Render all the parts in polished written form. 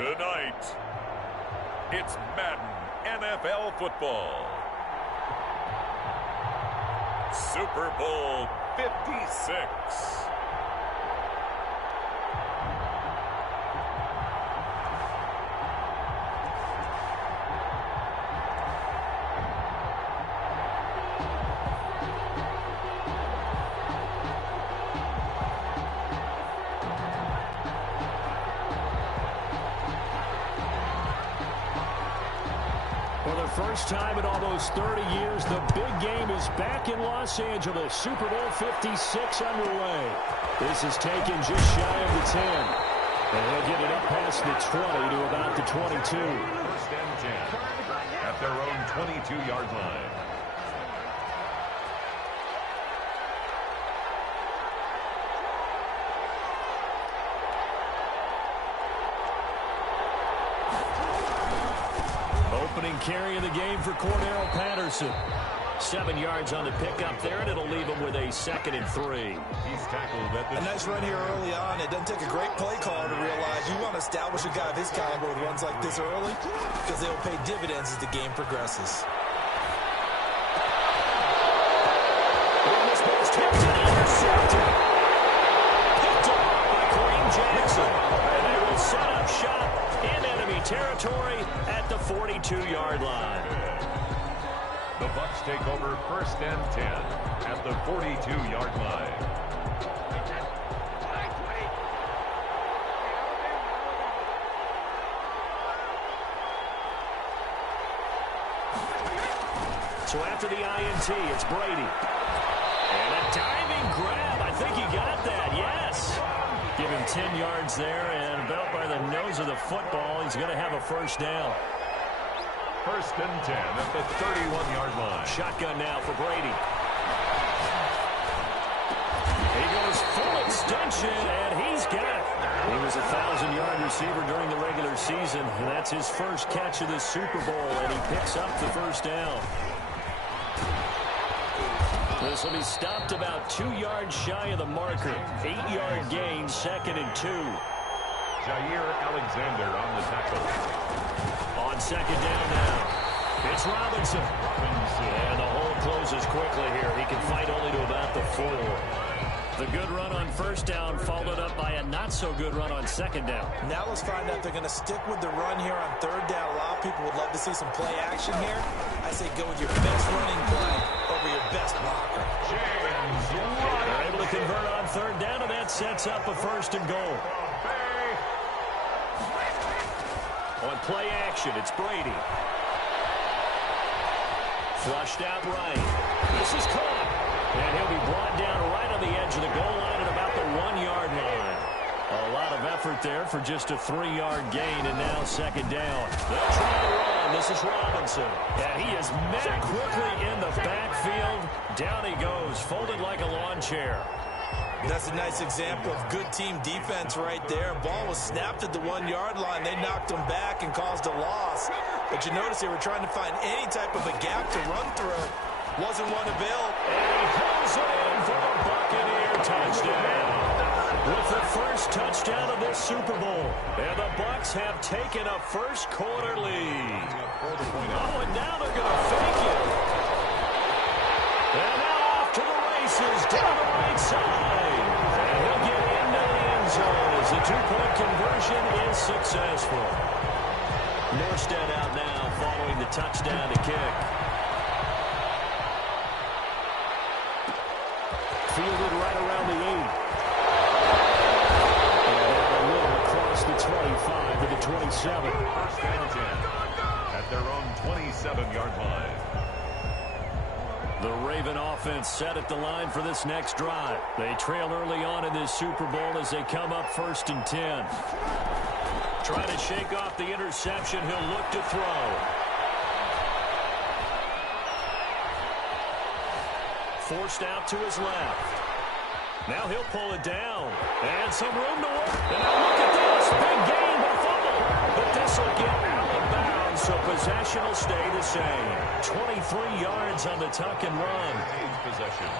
Tonight, it's Madden NFL football. Super Bowl 56. For the first time in almost 30 years, the big game is back in Los Angeles. Super Bowl 56 underway. This is taken just shy of the 10. And he'll get it up past the 20 to about the 22. First and 10 at their own 22-yard line. Opening carry of the game for Cordero Patterson. 7 yards on the pickup there, and it'll leave him with a 2nd and 3. He's tackled at the... A nice run here early on. It doesn't take a great play caller to realize you want to establish a guy of his caliber with runs like this early because they'll pay dividends as the game progresses. This ball's tipped and intercepted. Picked off by Kareem Jackson. And they will set up shop in enemy territory at the 42-yard line. The Bucs take over first and 10 at the 42-yard line. So after the INT, it's Brady. And a diving grab. I think he got that, yes. Give him 10 yards there, and about by the nose of the football, he's going to have a first down. First and 10 at the 31-yard line. Shotgun now for Brady. He goes full extension, and he's got it. He was a 1,000-yard receiver during the regular season, and that's his first catch of this Super Bowl, and he picks up the first down. This will be stopped about 2 yards shy of the marker. 8-yard gain, 2nd and 2. Jair Alexander on the tackle. On 2nd down now. It's Robinson. And the hole closes quickly here. He can fight only to about the 4. The good run on first down followed up by a not-so-good run on 2nd down. Now let's find out if they're going to stick with the run here on 3rd down. A lot of people would love to see some play action here. I say go with your best running play over your best blocker. They're able to convert on 3rd down, and that sets up a 1st and goal. On play action, it's Brady. Flushed out right. This is caught. And he'll be brought down right on the edge of the goal line at about the 1-yard line. A lot of effort there for just a 3-yard gain, and now 2nd down. They'll try to run. This is Robinson. And he is met quickly in the backfield. Down he goes, folded like a lawn chair. That's a nice example of good team defense right there. Ball was snapped at the 1-yard line. They knocked him back and caused a loss. But you notice they were trying to find any type of a gap to run through. Wasn't one available. And he pulls it in for the Buccaneer touchdown. With the first touchdown of this Super Bowl. And the Bucs have taken a first-quarter lead. Oh, and now they're going to fake it. And now off to the races down the right side. And he'll get into the end zone as the 2-point conversion is successful. Norstead out now following the touchdown to kick. Fielded right around the 8. And a little across the 25 to the 27. First and 10 at their own 27-yard line. The Raven offense set at the line for this next drive. They trail early on in this Super Bowl as they come up 1st and 10. Trying to shake off the interception. He'll look to throw. Forced out to his left. Now he'll pull it down. And some room to work. And now look at this. Big gain, but fumble. But this will get out of bounds, so possession will stay the same. 23 yards on the tuck and run. Possession.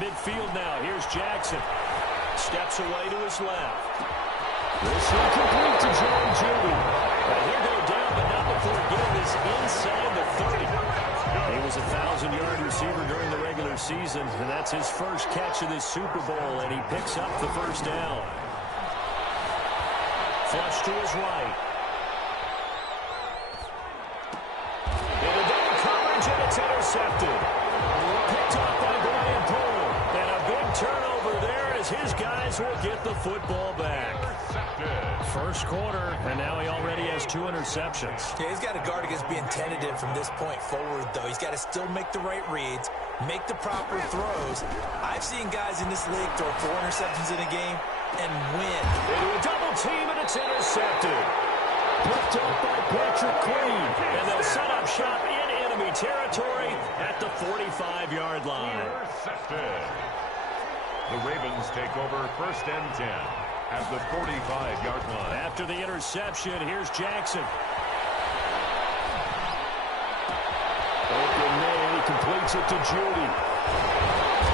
midfield now. Here's Jackson. Steps away to his left. This will complete to John Judy. He'll go down, but not before getting this inside the 30. He was a 1,000-yard receiver during the regular season, and that's his first catch of this Super Bowl, and he picks up the first down. Flush to his right. Into double coverage, and it's intercepted. Picked up by Brian Poole. And a big turnover there as his guys will get the football back. First quarter, and now he already has 2 interceptions. Yeah, he's got to guard against being tentative from this point forward, though. He's got to still make the right reads, make the proper throws. I've seen guys in this league throw 4 interceptions in a game and win. Into a double team, and it's intercepted. Picked up by Patrick Queen. And they'll set up shop in enemy territory at the 45-yard line. Intercepted. The Ravens take over first and 10 at the 45-yard line. After the interception, here's Jackson. Open man, he completes it to Judy.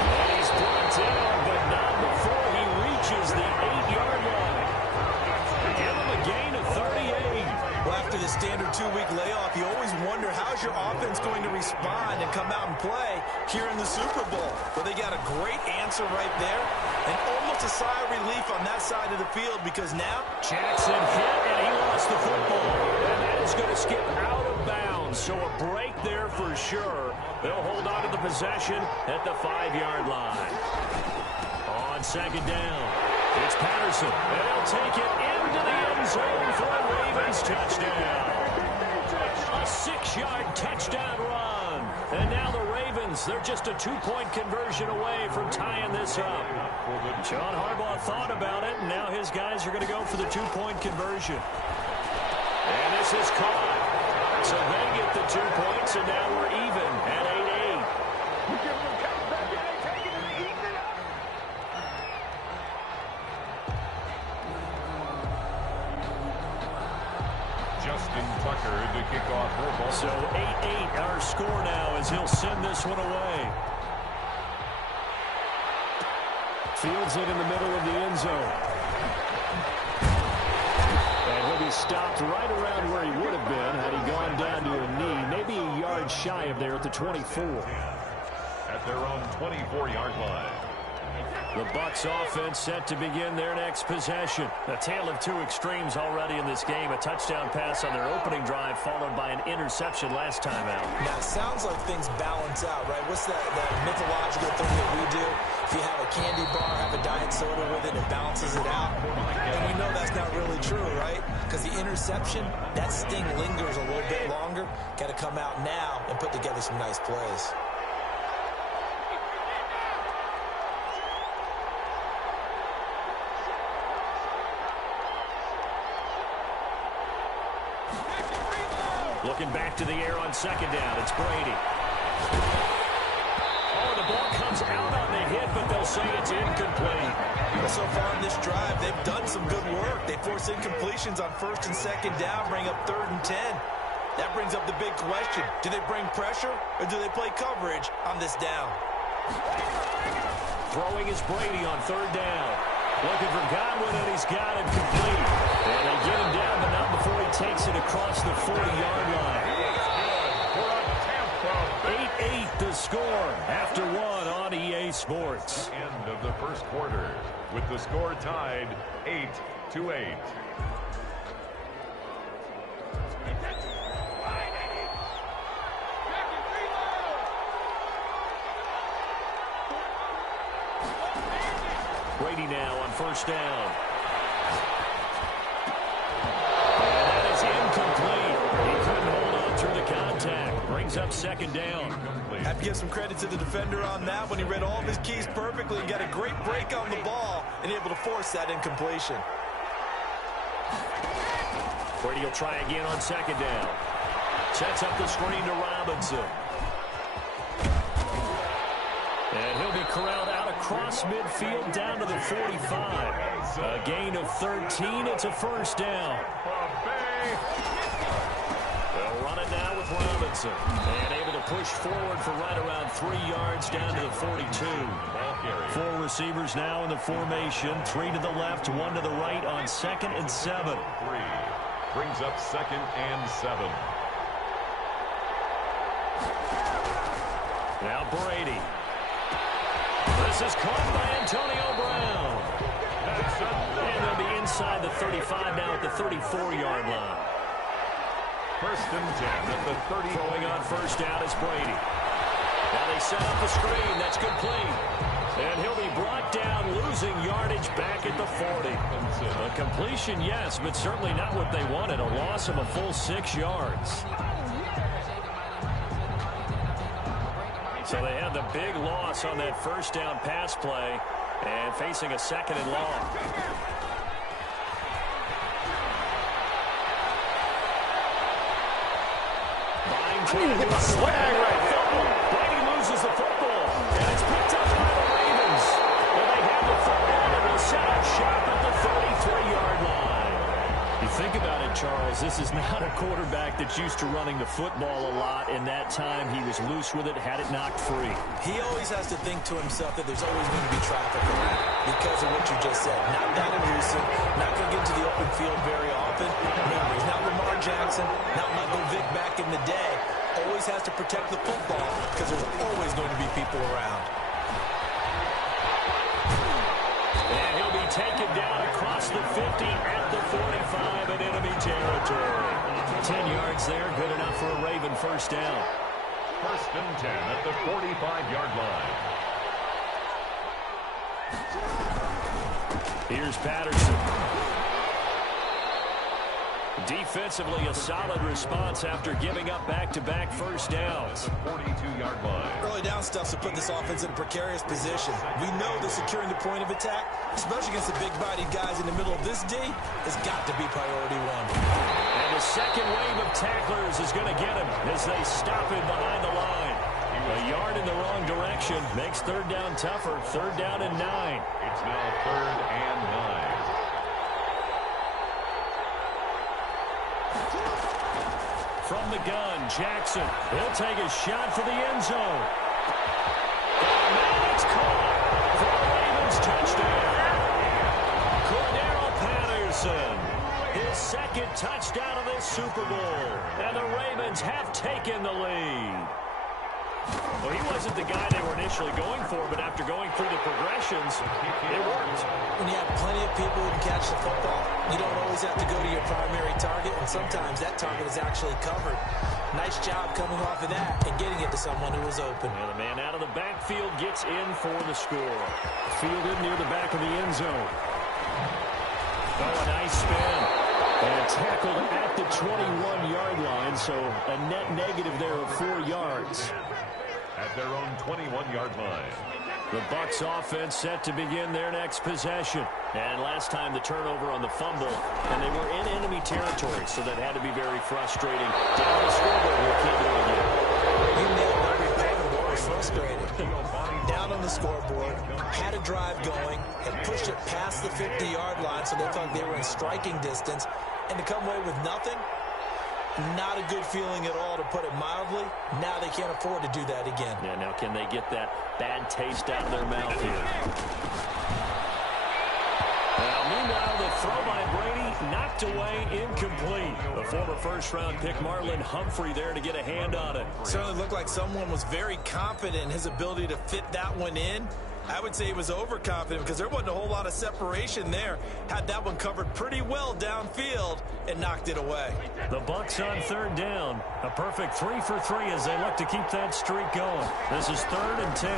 And he's brought down, but not before he reaches the 8-yard line. Give him a gain of 38. Well, after the standard 2-week layoff, you always wonder how's your offense going to respond and come out and play here in the Super Bowl. Well, they got a great answer right there, and almost a sigh of relief on that side of the field because now Jackson hit, and he lost the football. And that is going to skip out of bounds, so a break there for sure. They'll hold on to the possession at the 5-yard line. On second down, it's Patterson. And they'll take it into the end zone for a Ravens touchdown. A 6-yard touchdown run. And now the Ravens, they're just a 2-point conversion away from tying this up. John Harbaugh thought about it, and now his guys are going to go for the 2-point conversion. And this is caught. So they get the 2 points, and now we're even at 8-8. Justin Tucker to kick off her ball. So 8-8 our score now as he'll send this one away. Fields it in the middle of the end zone. And he'll be stopped right around where he would have been had he gone down to a knee, maybe a yard shy of there at the 24. At their own 24-yard line. The Bucs offense set to begin their next possession. A tale of 2 extremes already in this game. A touchdown pass on their opening drive followed by an interception last time out. Now, it sounds like things balance out, right? What's that mythological thing that we do? If you have a candy bar, have a diet soda with it, it balances it out. And we know that's not really true, right? Because the interception, that sting lingers a little bit longer. Got to come out now and put together some nice plays. Looking back to the air on second down. It's Brady. Oh, the ball comes out on the hit, but they'll say it's incomplete. So far in this drive, they've done some good work. They force incompletions on first and second down, bring up 3rd and 10. That brings up the big question. Do they bring pressure, or do they play coverage on this down? Throwing is Brady on 3rd down. Looking for Godwin, and he's got it complete. And they get him down, but not before he takes it across the 40-yard line. 8-8 the score after 1 on EA Sports. End of the first quarter with the score tied 8-8. Brady now on first down. And that is incomplete. He couldn't hold on through the contact. Brings up second down. Have to give some credit to the defender on that when he read all of his keys perfectly and got a great break on the ball and able to force that incompletion. Brady will try again on second down. Sets up the screen to Robinson. And he'll be corralled out across midfield down to the 45. A gain of 13. It's a first down. They'll run it now with Robinson. And able to push forward for right around 3 yards down to the 42. Ball carry. 4 receivers now in the formation. 3 to the left, 1 to the right on 2nd and 7. 3 brings up 2nd and 7. Now Brady. This is caught by Antonio Brown. And they'll be inside the 35 now at the 34-yard line. 1st and 10 at the 30. Throwing on 1st down is Brady. Now they set up the screen. That's complete. And he'll be brought down, losing yardage back at the 40. A completion, yes, but certainly not what they wanted. A loss of a full 6 yards. So they had the big loss on that 1st down pass play and facing a 2nd and long. Swag right football. Brady loses the football, and it's picked up by the Ravens. And they have the football, and they'll set up shop at the 33-yard line. You think about it, Charles, this is not a quarterback that's used to running the football a lot, and that time he was loose with it, had it knocked free. He always has to think to himself that there's always going to be traffic around because of what you just said. Not that elusive, not going to get to the open field very often. Remember, he's not Lamar Jackson, not Michael Vick back in the day. Always has to protect the football because there's always going to be people around. And he'll be taken down across the 50 at the 45 in enemy territory. 10 yards there, good enough for a Raven 1st down. 1st and 10 at the 45-yard line. Here's Patterson. Defensively, a solid response after giving up back-to-back 1st downs. 42-yard line. Early down stuff to put this offense in a precarious position. We know that securing the point of attack, especially against the big-bodied guys in the middle of this D, has got to be priority 1. And the second wave of tacklers is going to get him as they stop him behind the line. A yard in the wrong direction makes 3rd down tougher. 3rd down and 9. It's now 3rd and 9. From the gun, Jackson. He'll take a shot for the end zone. And now it's caught for a Ravens touchdown. Cordero Patterson, his 2nd touchdown of this Super Bowl. And the Ravens have taken the lead. Well, he wasn't the guy they were initially going for, but after going through the progressions, it worked. When you have plenty of people who can catch the football, you don't always have to go to your primary target, and sometimes that target is actually covered. Nice job coming off of that and getting it to someone who was open. And the man out of the backfield gets in for the score. Fielded near the back of the end zone. Oh, a nice spin. And tackled at the 21-yard line, so a net negative there of 4 yards. At their own 21-yard line. The Bucs offense set to begin their next possession. And last time the turnover on the fumble, and they were in enemy territory, so that had to be very frustrating. Down the scoreboard, we can't do it again. You nailed every part of what was frustrating. Down on the scoreboard, had a drive going, had pushed it past the 50-yard line, so they thought they were in striking distance, and to come away with nothing, not a good feeling at all, to put it mildly. Now they can't afford to do that again. Yeah, now can they get that bad taste out of their mouth here? Now, meanwhile, the throw by Brady knocked away, incomplete. The former 1st-round pick, Marlon Humphrey, there to get a hand on it. Certainly looked like someone was very confident in his ability to fit that one in. I would say he was overconfident because there wasn't a whole lot of separation there. Had that one covered pretty well downfield and knocked it away. The Bucs on 3rd down. A perfect 3 for 3 as they look to keep that streak going. This is 3rd and 10.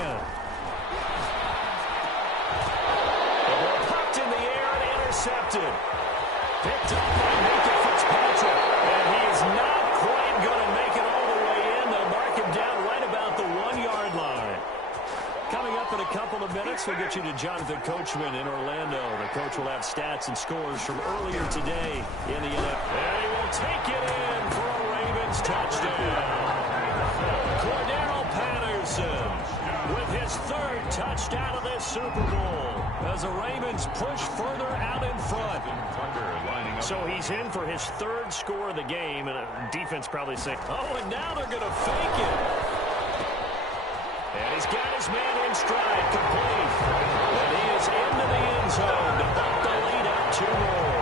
The ball popped in the air and intercepted. Picked up by Nathan Fitzpatrick. And he is not quite going to make it all the way in. They'll mark him down right about the 1-yard line. Coming up in a couple of minutes, we'll get you to Jonathan Coachman in Orlando. The coach will have stats and scores from earlier today in the NFL. And he will take it in for a Ravens touchdown. Cordero Patterson with his 3rd touchdown of this Super Bowl as the Ravens push further out in front. So he's in for his 3rd score of the game, and defense probably saying, oh, and now they're going to fake it. And he's got his man in stride, complete. And he is into the end zone to bump the lead up 2 more.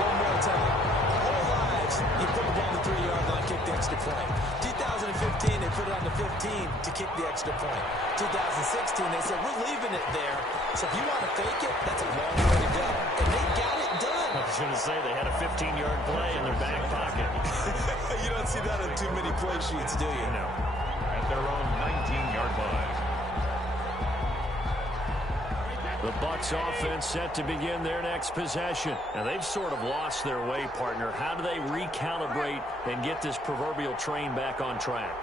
One more time. Our whole lives, you put the ball on the 3-yard line, kick the extra point. 2015, they put it on the 15 to kick the extra point. 2016, they said, we're leaving it there. So if you want to fake it, that's a long way to go. And they got it done. I was going to say they had a 15-yard play in their back pocket. You don't see that on too many play sheets, do you? No. At their own 19-yard line. The Bucs offense set to begin their next possession. Now, they've sort of lost their way, partner. How do they recalibrate and get this proverbial train back on track?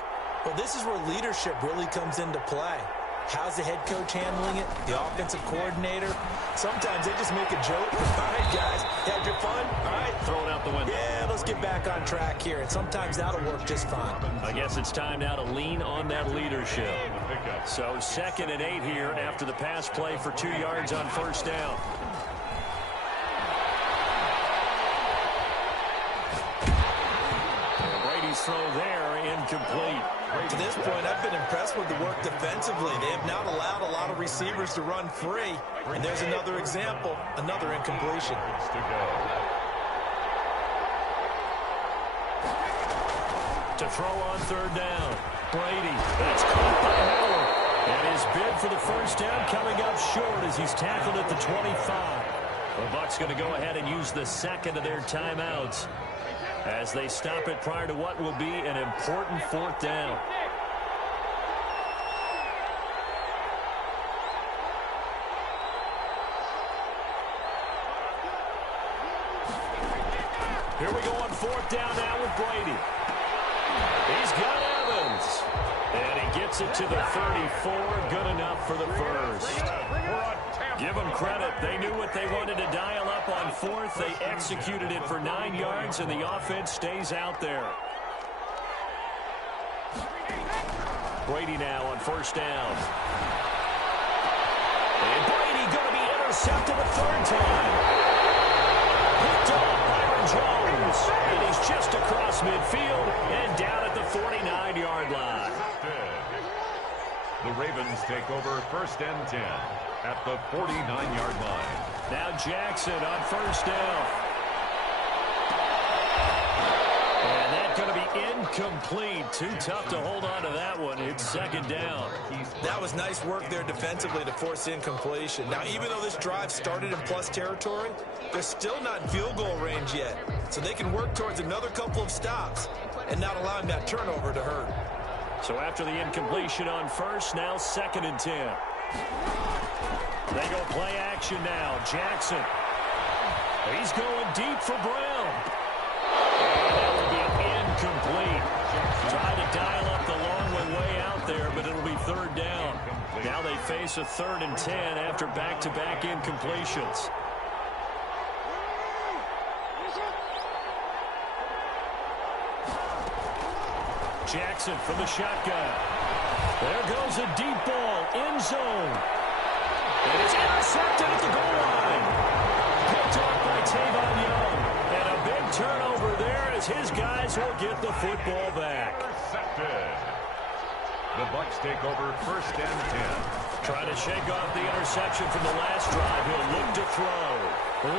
Well, this is where leadership really comes into play. How's the head coach handling it? The offensive coordinator? Sometimes they just make a joke. All right, guys, had your fun? All right. Throw it out the window. Yeah, let's get back on track here. And sometimes that'll work just fine. I guess it's time now to lean on that leadership. So 2nd and 8 here after the pass play for 2 yards on first down. And Brady's throw there, incomplete. To this point, I've been impressed with the work defensively. They have not allowed a lot of receivers to run free. And there's another example, another incompletion. To throw on 3rd down. Brady. That's caught by Howard. And his bid for the first down coming up short as he's tackled at the 25. The Bucs going to go ahead and use the 2nd of their timeouts as they stop it prior to what will be an important 4th down. Here we go on 4th down now with Brady. He's got Evans. And he gets it to the 34. Good enough for the first. Give them credit. They knew what they wanted to dial up on 4th. They executed it for 9 yards, and the offense stays out there. Brady now on first down. And Brady going to be intercepted a 3rd time. Picked off Byron Jones. And he's just across midfield and down at the 49-yard line. The Ravens take over 1st and 10 at the 49-yard line. Now Jackson on first down. And that's going to be incomplete. Too tough to hold on to that one. It's 2nd down. That was nice work there defensively to force incompletion. Now, even though this drive started in plus territory, they're still not in field goal range yet. So they can work towards another couple of stops and not allowing that turnover to hurt. So after the incompletion on first, now 2nd and 10. They go play action now. Jackson. He's going deep for Brown. And that will be incomplete. Trying to dial up the long way out there, but it'll be 3rd down. Now they face a 3rd and 10 after back-to-back incompletions. Jackson from the shotgun. There goes a deep ball, end zone. And it's intercepted at the goal line. Picked off by Tavon Young. And a big turnover there as his guys will get the football back. The Bucs take over 1st and 10. Trying to shake off the interception from the last drive. He'll look to throw.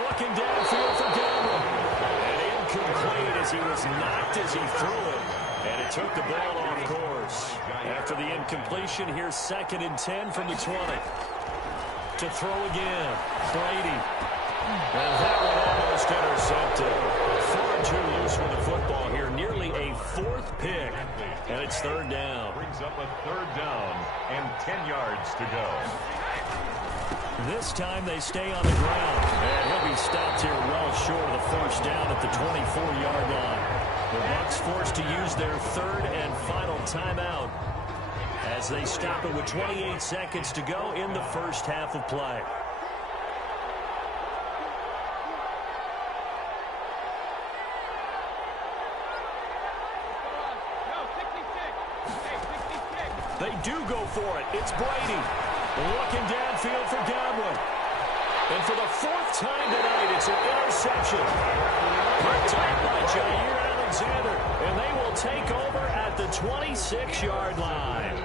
Looking downfield for Gamble. And incomplete as he was knocked as he threw it. And it took the ball off course. After the incompletion, here's 2nd and 10 from the 20. To throw again. Brady. And that one almost intercepted. Far too loose with the football here. Nearly a 4th pick. And it's 3rd down. Brings up a 3rd down and 10 yards to go. This time they stay on the ground. And he'll be stopped here well short of the first down at the 24-yard line. The Bucs forced to use their 3rd and final timeout as they stop it with 28 seconds to go in the first half of play. They do go for it. It's Brady. Looking downfield for Godwin. And for the 4th time tonight, it's an interception. Picked up by Jair Alexander. And they will take over at the 26-yard line.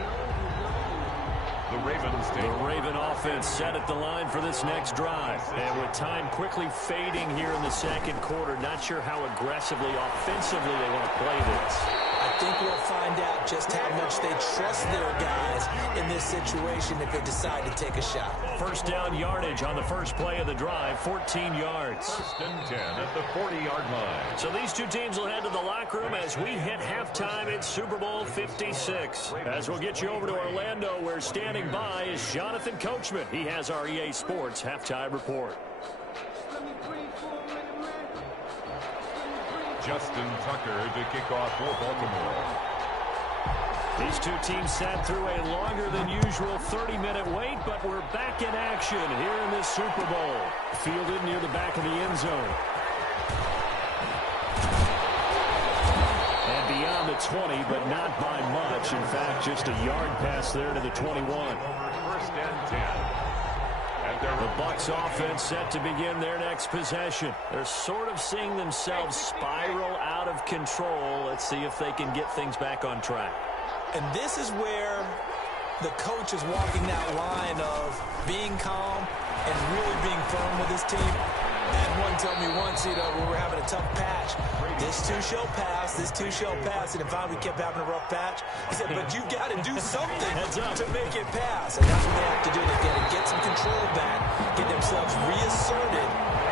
The Ravens take the Raven offense set at the line for this next drive. And with time quickly fading here in the second quarter, not sure how aggressively, offensively they want to play this. I think we'll find out just how much they trust their guys in this situation if they decide to take a shot. First down yardage on the first play of the drive, 14 yards. first and 10 at the 40-yard line. So these two teams will head to the locker room as we hit halftime in Super Bowl 56. As we'll get you over to Orlando, where standing by is Jonathan Coachman. He has our EA Sports halftime report. Justin Tucker to kick off for Baltimore. These two teams sat through a longer than usual 30-minute wait, but we're back in action here in this Super Bowl. Fielded near the back of the end zone. And beyond the 20, but not by much. In fact, just a yard pass there to the 21. First and 10. The Bucs offense set to begin their next possession. They're sort of seeing themselves spiral out of control. Let's see if they can get things back on track. And this is where the coach is walking that line of being calm and really being firm with his team. And one told me once, when we were having a tough patch, this too shall pass, this too shall pass. And if we kept having a rough patch, he said, but you've got to do something to make it pass. And that's what they have to do. They've got to get some control back, get themselves reasserted,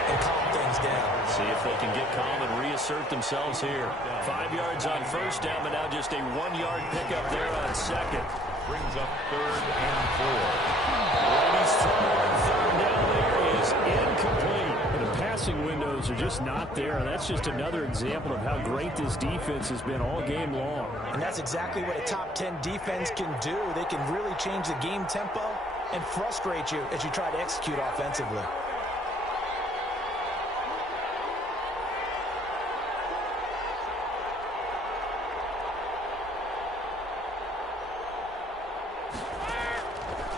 and calm things down. See if they can get calm and reassert themselves here. 5 yards on first down, but now just a 1-yard pickup there on second. Brings up third and 4. Brady's throw on third down there is incomplete. The passing windows are just not there, and that's just another example of how great this defense has been all game long. And that's exactly what a top 10 defense can do. They can really change the game tempo and frustrate you as you try to execute offensively.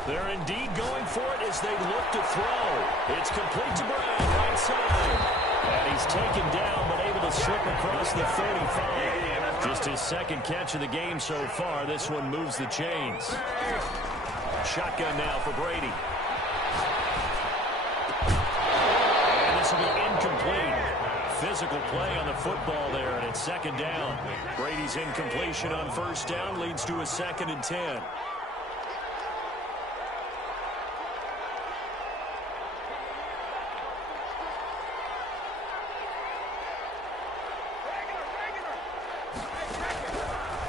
They're indeed going for it as they look to throw. It's complete to Brown, right side. And he's taken down, but able to slip across the 35. Just his second catch of the game so far. This one moves the chains. Shotgun now for Brady. And this will be incomplete. Physical play on the football there, and it's second down. Brady's incompletion on first down leads to a 2nd and 10.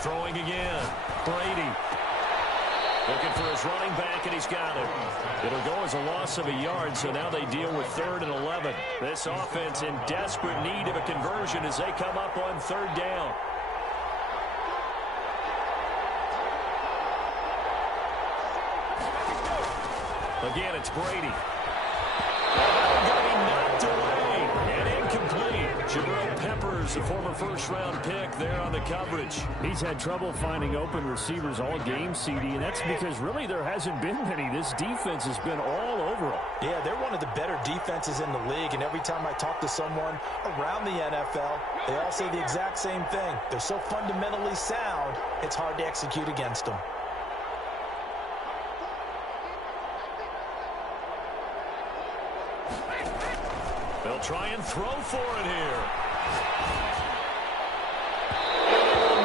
Throwing again. Brady. Looking for his running back, and he's got it. It'll go as a loss of a yard, so now they deal with 3rd and 11. This offense in desperate need of a conversion as they come up on 3rd down. Again, it's Brady. Going to be knocked away and incomplete. Jerome Peppers, a former first-round pick there on the coverage. He's had trouble finding open receivers all game, CD, and that's because really there hasn't been many. This defense has been all over them. Yeah, they're one of the better defenses in the league, and every time I talk to someone around the NFL, they all say the exact same thing. They're so fundamentally sound, it's hard to execute against them. They'll try and throw for it here.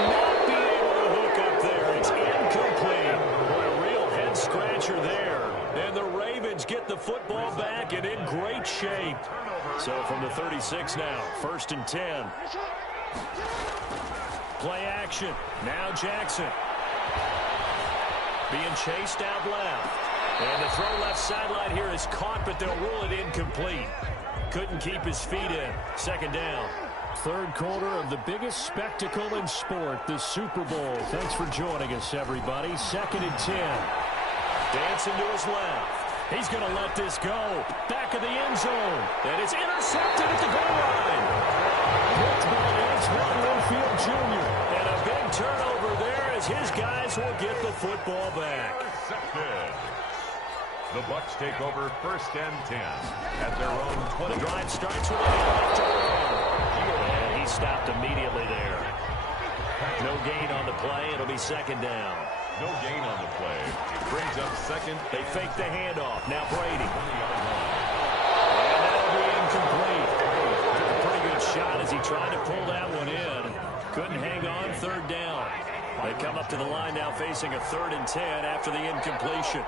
Not be able to hook up there. It's incomplete. What a real head-scratcher there. And the Ravens get the football back and in great shape. So from the 36 now, 1st and 10. Play action. Now Jackson. Being chased out left. And the throw left sideline here is caught, but they'll rule it incomplete. Couldn't keep his feet in. 2nd down. 3rd quarter of the biggest spectacle in sport, the Super Bowl. Thanks for joining us, everybody. 2nd and 10. Dancing to his left. He's going to let this go. Back of the end zone. And it's intercepted at the goal line. Picked by Antoine Winfield Jr. And a big turnover there as his guys will get the football back. The Bucs take over 1st and 10 at their own 20. The drive starts with a left turn. And he stopped immediately there. No gain on the play. It'll be 2nd down. No gain on the play. It brings up second. They fake the handoff. Now Brady. And that'll be incomplete. Took a pretty good shot as he tried to pull that one in. Couldn't hang on. Third down. They come up to the line now facing a 3rd and 10 after the incompletion.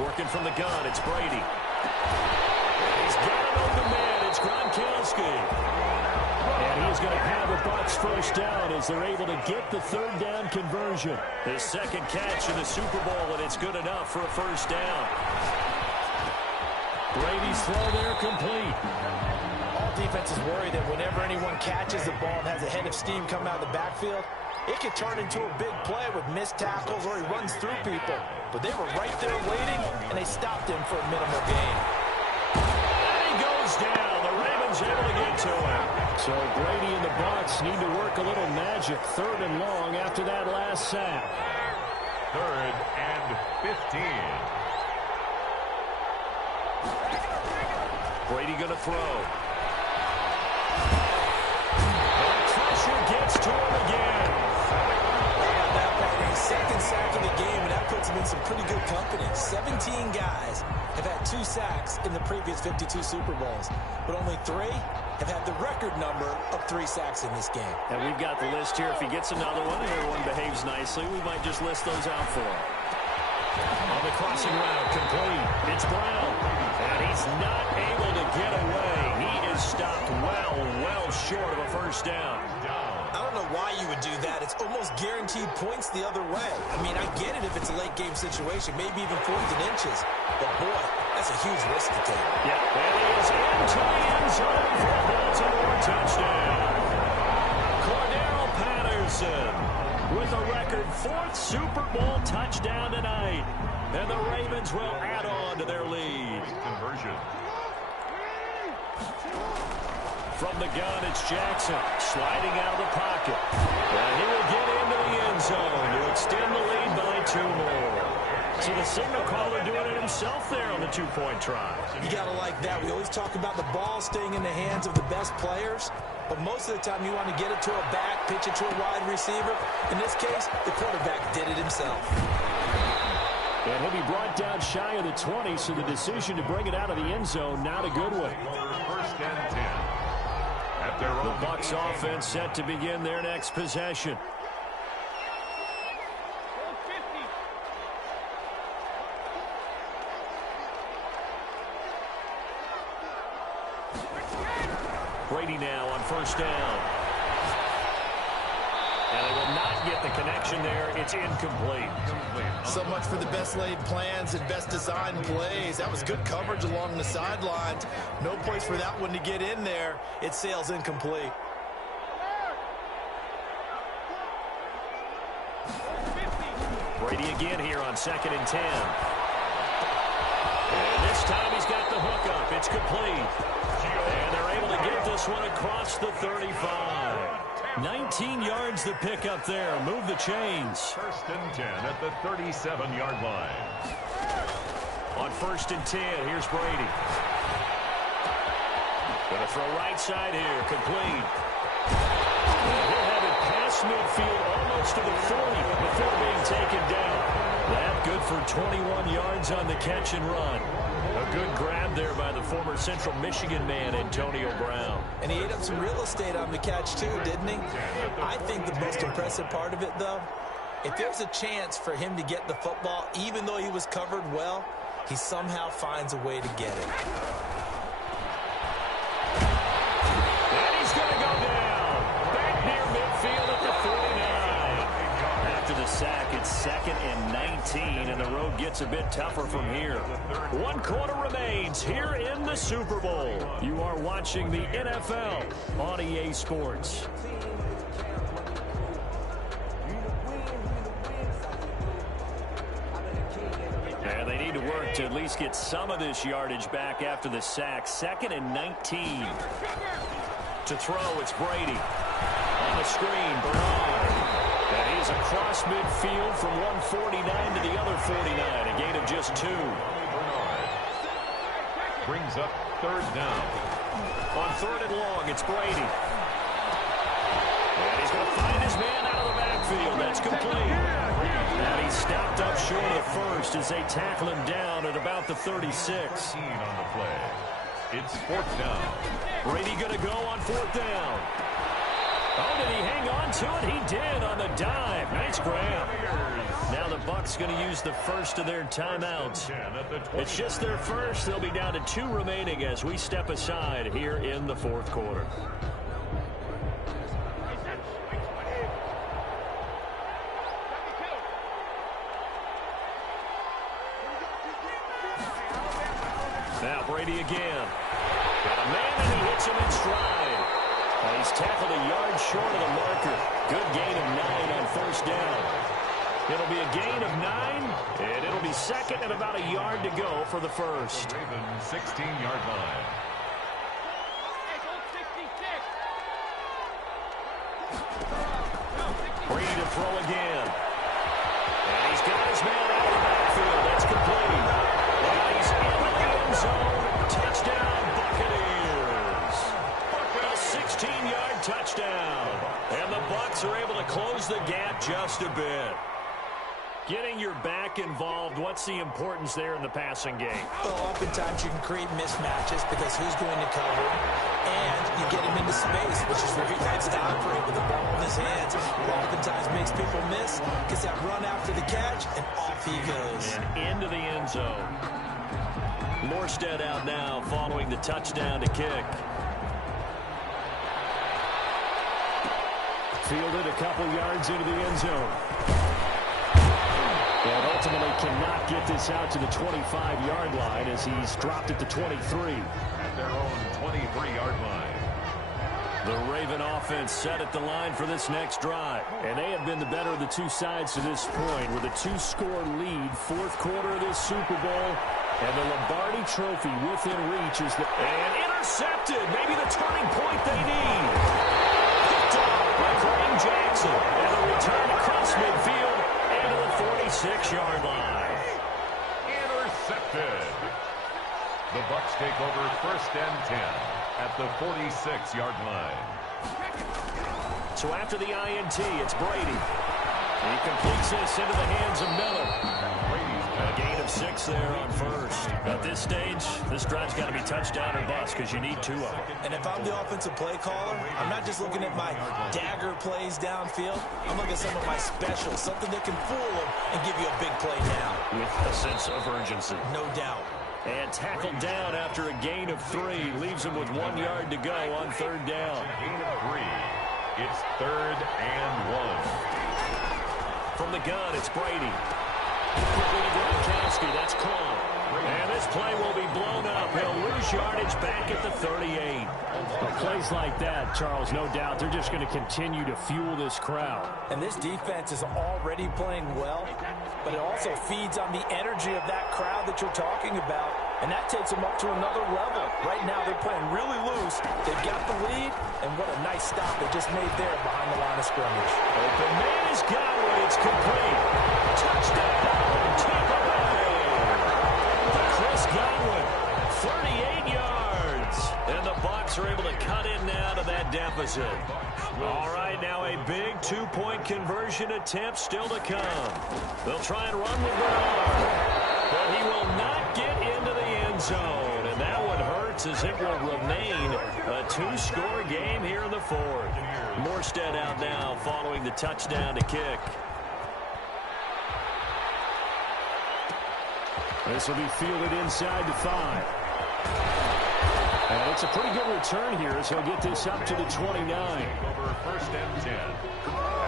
Working from the gun, it's Brady. He's got an open man. It's Gronkowski. And he's going to have a Bucs first down as they're able to get the 3rd down conversion. His 2nd catch in the Super Bowl, and it's good enough for a first down. Brady's throw there complete. All defenses worry that whenever anyone catches the ball and has a head of steam come out of the backfield, it could turn into a big play with missed tackles or he runs through people. But they were right there waiting, and they stopped him for a minimal gain. And he goes down. The Ravens able to get to him. So Brady and the Bucs need to work a little magic. 3rd and long after that last sack. 3rd and 15. Brady going to throw. The pressure gets to him again. That might be his 2nd sack of the game, and that puts him in some pretty good company. 17 guys have had 2 sacks in the previous 52 Super Bowls, but only 3 have had the record number of 3 sacks in this game. And we've got the list here. If he gets another one and everyone behaves nicely, we might just list those out for him. On the crossing route, complete. It's Brown. And he's not able to get away. He is stopped well short of a first down. I don't know why you would do that. It's almost guaranteed points the other way. I mean, I get it if it's a late game situation, maybe even 4th and inches. But boy, that's a huge risk to take. Yeah, and he is into the end zone for a Baltimore touchdown. Cordero Patterson with a record 4th Super Bowl touchdown tonight. And the Ravens will add on to their lead. Conversion. From the gun, it's Jackson sliding out of the pocket. And he will get into the end zone to extend the lead by 2 more. So the signal caller doing it himself there on the 2-point try. You got to like that. We always talk about the ball staying in the hands of the best players, but most of the time you want to get it to a back, pitch it to a wide receiver. In this case, the quarterback did it himself. And he'll be brought down shy of the 20, so the decision to bring it out of the end zone, not a good one. 1st and 10. At their The own Bucs offense set to begin their next possession. Brady now on 1st down. And they will not get the connection there. It's incomplete. So much for the best laid plans and best designed plays. That was good coverage along the sidelines. No place for that one to get in there. It sails incomplete. Brady again here on 2nd and 10. And this time he's got the hook up. It's complete. And they're able to get this one across the 35. 19 yards to pick up there. Move the chains. 1st and 10 at the 37-yard line. On 1st and 10, here's Brady. Going to throw right side here. Complete. And he'll have it past midfield almost to the 40 before being taken down. That good for 21 yards on the catch and run. A good grab there by the former Central Michigan man, Antonio Brown. And he ate up some real estate on the catch too, didn't he? I think the most impressive part of it, though, if there's a chance for him to get the football, even though he was covered well, he somehow finds a way to get it. And he's going to go down. Back near midfield at the 49. After the sack, it's 2nd and 19, and the road gets a bit tougher from here. 1 quarter remains here in the Super Bowl. You are watching the NFL on EA Sports. And they need to work to at least get some of this yardage back after the sack. 2nd and 19. To throw, it's Brady. On the screen, Bernard. And he's across midfield from 149 to the other 49. A gain of just 2. Bernard brings up 3rd down. On 3rd and long, it's Brady. going to find his man out of the backfield. That's complete. And he's stopped up short of the first as they tackle him down at about the 36. On the play. It's fourth down. Brady going to go on fourth down. Oh, did he hang on to it? He did on the dive. Nice grab. Now the Bucs going to use the first of their timeouts. It's just their first. They'll be down to 2 remaining as we step aside here in the fourth quarter. Now Brady again. Got a man and he hits him in stride. He's tackled a yard short of the marker. Good gain of 9 on first down. It'll be a gain of 9, and it'll be second and about a yard to go for the first. Ravens 16-yard line. Brady to throw again. And he's got his man out of the backfield. That's complete. And he's into the end zone. Touchdown, Buccaneers. A 16-yard touchdown. And the Bucs are able to close the gap just a bit. Getting your back involved, what's the importance there in the passing game? Well, oftentimes you can create mismatches because who's going to cover, and you get him into space, which is where he likes to operate with the ball in his hands. Oftentimes makes people miss, gets that run after the catch, and off he goes. And into the end zone. Morstead out now following the touchdown to kick. Fielded a couple yards into the end zone. And ultimately cannot get this out to the 25-yard line as he's dropped at the 23. At their own 23-yard line. The Raven offense set at the line for this next drive. And they have been the better of the two sides to this point with a 2-score lead, fourth quarter of this Super Bowl. And the Lombardi Trophy within reach is the... And intercepted! Maybe the turning point they need. Picked up by Kareem Jackson. And a return across midfield. 46-yard line. Intercepted. The Bucs take over first and 10 at the 46-yard line. So after the INT, it's Brady. He completes this into the hands of Miller. A gain of 6 there on first. At this stage, this drive's got to be touchdown or bust because you need 2 of them. And if I'm the offensive play caller, I'm not just looking at my dagger plays downfield. I'm looking at some of my specials, something that can fool them and give you a big play now. With a sense of urgency. No doubt. And tackled down after a gain of 3. Leaves him with 1 yard to go on third down. Gain of 3. It's third and 1. From the gun, it's Brady. Quickly to Gronkowski. That's caught. And this play will be blown up. He'll lose yardage back at the 38. Well, plays like that, Charles, no doubt, they're just going to continue to fuel this crowd. And this defense is already playing well, but it also feeds on the energy of that crowd that you're talking about, and that takes them up to another level. Right now, they're playing really loose. They've got the lead, and what a nice stop they just made there behind the line of scrimmage. Open man is Godwin. It's complete. Touchdown, Tampa Bay. Chris Godwin, 38 yards. And the Bucs are able to cut in now to that deficit. All right, now a big 2-point conversion attempt still to come. They'll try and run with Bernard. But he will not get into the end zone. And that one hurts as it will remain a 2-score game here in the fourth. Morstead out now following the touchdown to kick. This will be fielded inside the 5. And it's a pretty good return here, so he'll get this up to the 29. Over first and 10.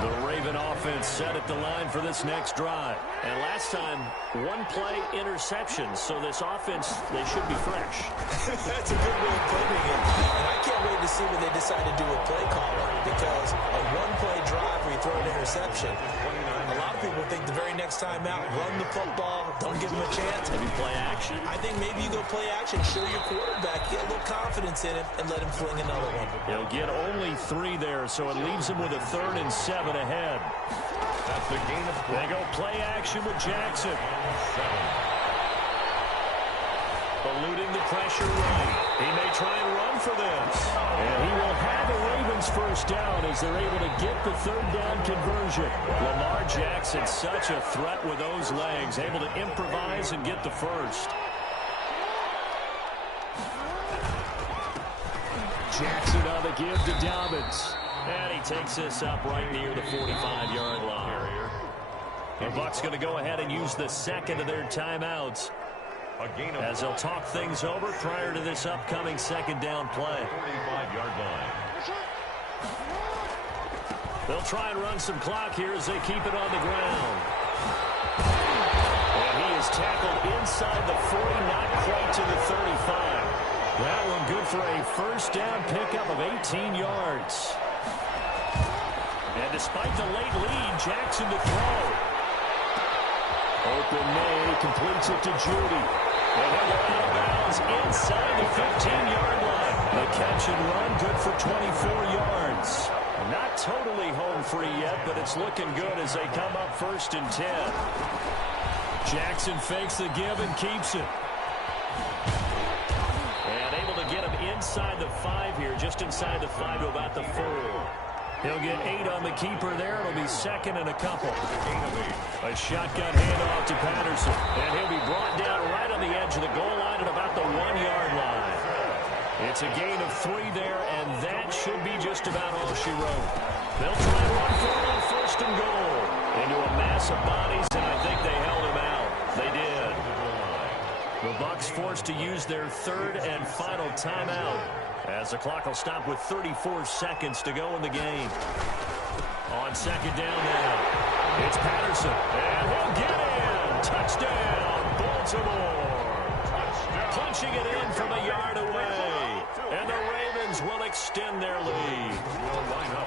The Raven offense set at the line for this next drive. And last time, 1-play interceptions, so this offense, they should be fresh. That's a good way of putting it. And I can't wait to see when they decide to do a play caller, because a 1-play drive where you throw an interception, a lot of people think the very next time out, run the football, don't give them a chance. Maybe play action? I think maybe you go play action, show your quarterback, get a little confidence in him, and let him fling another one. He'll get only 3 there, so it leaves him with a 3rd and 7 ahead. That's the gain of 4. They go play action with Jackson. Eluding the pressure right. He may try and run for this. And he will have the Ravens first down as they're able to get the third down conversion. Lamar Jackson, such a threat with those legs, able to improvise and get the first. Jackson on the give to Dobbins. And he takes this up right near the 45-yard line. The Bucs going to go ahead and use the second of their timeouts as they'll talk things over prior to this upcoming second down play. 45-yard line. They'll try and run some clock here as they keep it on the ground. And he is tackled inside the 40, not quite to the 35. That one good for a first down pickup of 18 yards. And despite the late lead, Jackson to throw. Open May completes it to Judy. And he'll go out of bounds inside the 15-yard line. The catch and run good for 24 yards. Not totally home free yet, but it's looking good as they come up 1st and 10. Jackson fakes the give and keeps it. And able to get him inside the 5 here, just inside the 5 to about the 4. He'll get 8 on the keeper there. It'll be second and a couple. A shotgun handoff to Patterson. And he'll be brought down right on the edge of the goal line at about the 1-yard line. It's a gain of 3 there, and that should be just about all she wrote. They'll try and run for it on 1st and goal. Into a mass of bodies, and I think they held him out. They did. The Bucs forced to use their third and final timeout, as the clock will stop with 34 seconds to go in the game. On second down now, it's Patterson, and he'll get in. Touchdown, Baltimore. Punching it in from a yard away, and the Ravens will extend their lead.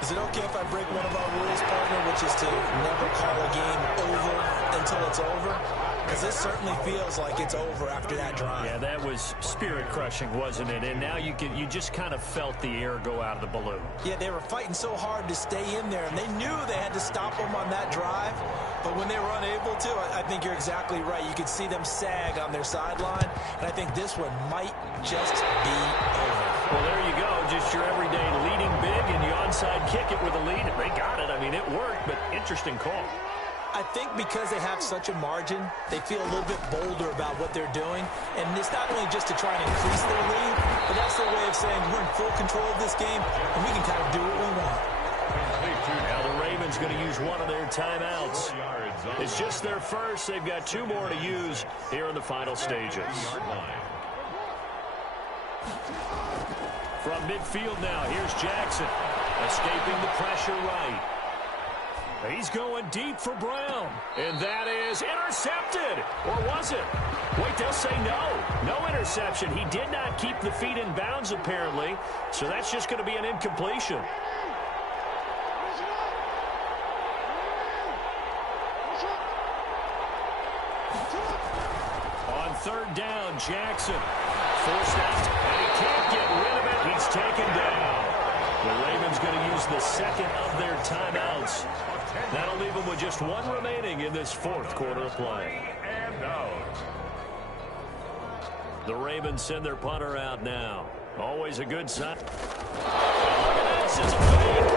Is it okay if I break one of our rules, partner, which is to never call a game over until it's over? Because this certainly feels like it's over after that drive. Yeah, that was spirit-crushing, wasn't it? And now you just kind of felt the air go out of the balloon. Yeah, they were fighting so hard to stay in there, and they knew they had to stop them on that drive. But when they were unable to, I think you're exactly right. You could see them sag on their sideline, and I think this one might just be over. Well, there you go. Just your everyday leading big, and you onside kick it with a lead. They got it. I mean, it worked, but interesting call. I think because they have such a margin, they feel a little bit bolder about what they're doing. And it's not only just to try and increase their lead, but that's their way of saying we're in full control of this game, and we can kind of do what we want. Now the Ravens going to use one of their timeouts. It's just their first. They've got 2 more to use here in the final stages. From midfield now, here's Jackson. Escaping the pressure right. He's going deep for Brown. And that is intercepted. Or was it? Wait, they'll say no. No interception. He did not keep the feet in bounds, apparently. So that's just going to be an incompletion. On third down, Jackson. Forced out, and he can't get rid of it. He's taken down. The Ravens going to use the second of their timeouts. That'll leave them with just 1 remaining in this 4th quarter of play. And out. The Ravens send their punter out now. Always a good sign. Look at this. It's a fake.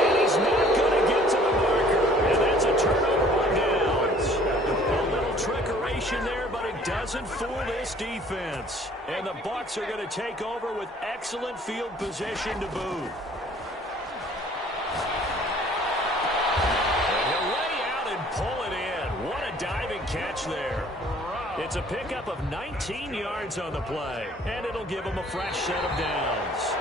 And he's not going to get to the marker. And that's a turnover on downs. A little trickeration there, but it doesn't fool this defense. And the Bucs are going to take over with excellent field position to boot. Pull it in. What a diving catch there. It's a pickup of 19 yards on the play, and it'll give them a fresh set of downs.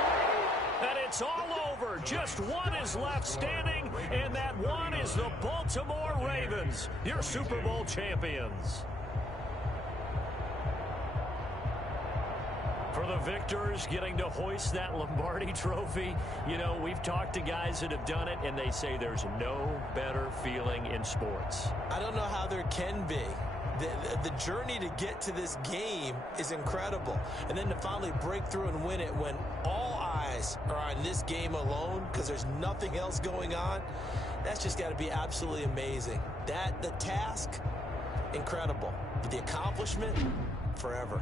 And it's all over. Just 1 is left standing, and that 1 is the Baltimore Ravens, your Super Bowl champions. For the victors, getting to hoist that Lombardi trophy, you know, we've talked to guys that have done it, and they say there's no better feeling in sports. I don't know how there can be. The journey to get to this game is incredible. And then to finally break through and win it when all eyes are on this game alone because there's nothing else going on, that's just got to be absolutely amazing. The task, incredible. But the accomplishment, forever.